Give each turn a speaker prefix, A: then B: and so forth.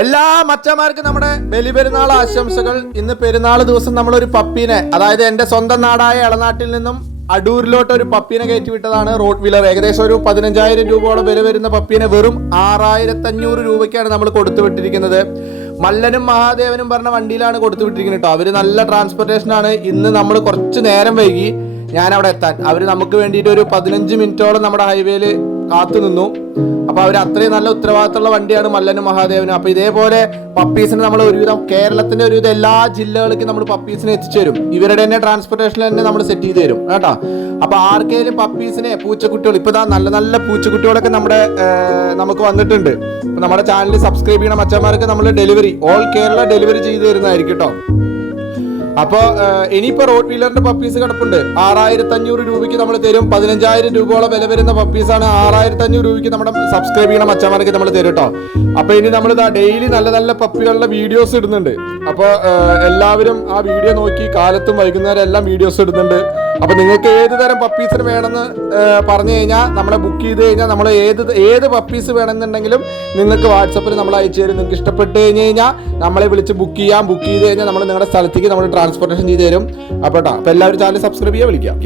A: എല്ലാ മച്ചന്മാർക്കും നമ്മുടെ ബലിപെരുന്നാൾ ആശംസകൾ. ഇന്ന് പെരുന്നാൾ ദിവസം നമ്മളൊരു പപ്പീനെ അതായത് എന്റെ സ്വന്തം നാടായ ഇളനാട്ടിൽ നിന്നും അടൂരിലോട്ട് ഒരു പപ്പീനെ കയറ്റി വിട്ടതാണ് റോഡ് വീലർ. ഏകദേശം ഒരു പതിനഞ്ചായിരം രൂപയോളം വില വരുന്ന പപ്പീനെ വെറും ആറായിരത്തി അഞ്ഞൂറ് രൂപയ്ക്കാണ് നമ്മൾ കൊടുത്തു വിട്ടിരിക്കുന്നത് മല്ലനും മഹാദേവനും പറഞ്ഞ വണ്ടിയിലാണ് കൊടുത്തു വിട്ടിരിക്കുന്നത് കേട്ടോ അവർ നല്ല ട്രാൻസ്പോർട്ടേഷൻ ആണ്. ഇന്ന് നമ്മൾ കുറച്ച് നേരം വൈകി ഞാൻ അവിടെ എത്താൻ. അവർ നമുക്ക് വേണ്ടിയിട്ട് ഒരു പതിനഞ്ച് മിനിറ്റോളം നമ്മുടെ ഹൈവേയിൽ കാത്തു നിന്നു അപ്പൊ അവർ അത്രയും നല്ല ഉത്തരവാദിത്തമുള്ള വണ്ടിയാണ് മല്ലനും മഹാദേവന്. അപ്പൊ ഇതേപോലെ പപ്പീസിന് നമ്മൾ ഒരുവിധം കേരളത്തിന്റെ ഒരുവിധം എല്ലാ ജില്ലകളിലേക്കും നമ്മൾ പപ്പീസിനെ എത്തിച്ചു തരും. ഇവരുടെ തന്നെ ട്രാൻസ്പോർട്ടേഷനിൽ തന്നെ നമ്മൾ സെറ്റ് ചെയ്ത് തരും. കേട്ടോ? അപ്പൊ ആർക്കെങ്കിലും പപ്പീസിനെ പൂച്ചക്കുട്ടികൾ ഇപ്പൊ ഇതാ നല്ല നല്ല പൂച്ചക്കുട്ടികളൊക്കെ നമ്മുടെ നമുക്ക് വന്നിട്ടുണ്ട്. അപ്പോൾ നമ്മുടെ ചാനൽ സബ്സ്ക്രൈബ് ചെയ്യണ മച്ചന്മാർക്ക് നമ്മൾ ഡെലിവറി ഓൾ കേരള ഡെലിവറി ചെയ്തു തരുന്നതായിരിക്കും കേട്ടോ. അപ്പോ ഇനിയിപ്പോ റോഡ് വീലറിന്റെ പപ്പീസ് കിടപ്പുണ്ട്. ആറായിരത്തി അഞ്ഞൂറ് രൂപയ്ക്ക് നമ്മൾ തരും. പതിനഞ്ചായിരം രൂപയോളം വില വരുന്ന പപ്പീസാണ് ആറായിരത്തി അഞ്ഞൂറ് രൂപയ്ക്ക് നമ്മുടെ സബ്സ്ക്രൈബ് ചെയ്യണ അച്ഛന്മാർക്ക് നമ്മൾ തരും കേട്ടോ. അപ്പൊ ഇനി നമ്മൾ ഇതാ ഡെയിലി നല്ല നല്ല പപ്പികളുടെ വീഡിയോസ് ഇടുന്നുണ്ട്. അപ്പോൾ എല്ലാവരും ആ വീഡിയോ നോക്കി കാലത്തും വൈകുന്നേരം എല്ലാം വീഡിയോസ് ഇടുന്നുണ്ട്. അപ്പൊ നിങ്ങൾക്ക് ഏത് തരം പപ്പീസിന് വേണമെന്ന് പറഞ്ഞു കഴിഞ്ഞാൽ നമ്മളെ ബുക്ക് ചെയ്ത് കഴിഞ്ഞാൽ നമ്മൾ ഏത് ഏത് പപ്പീസ് വേണമെന്നുണ്ടെങ്കിലും നിങ്ങൾക്ക് വാട്സപ്പിൽ നമ്മൾ അയച്ചു തരും. നിങ്ങൾക്ക് ഇഷ്ടപ്പെട്ട് കഴിഞ്ഞ് കഴിഞ്ഞാൽ നമ്മളെ വിളിച്ച് ബുക്ക് ചെയ്യാം. ബുക്ക് ചെയ്ത് കഴിഞ്ഞാൽ നമ്മൾ നിങ്ങളുടെ സ്ഥലത്തേക്ക് നമ്മൾ ട്രാൻസ്പോർട്ടേഷൻ ചെയ്ത് തരും. അപ്പോൾ കേട്ടോ അപ്പോൾ എല്ലാവരും ചാനൽ സബ്സ്ക്രൈബ് ചെയ്യാൻ വിളിക്കാം.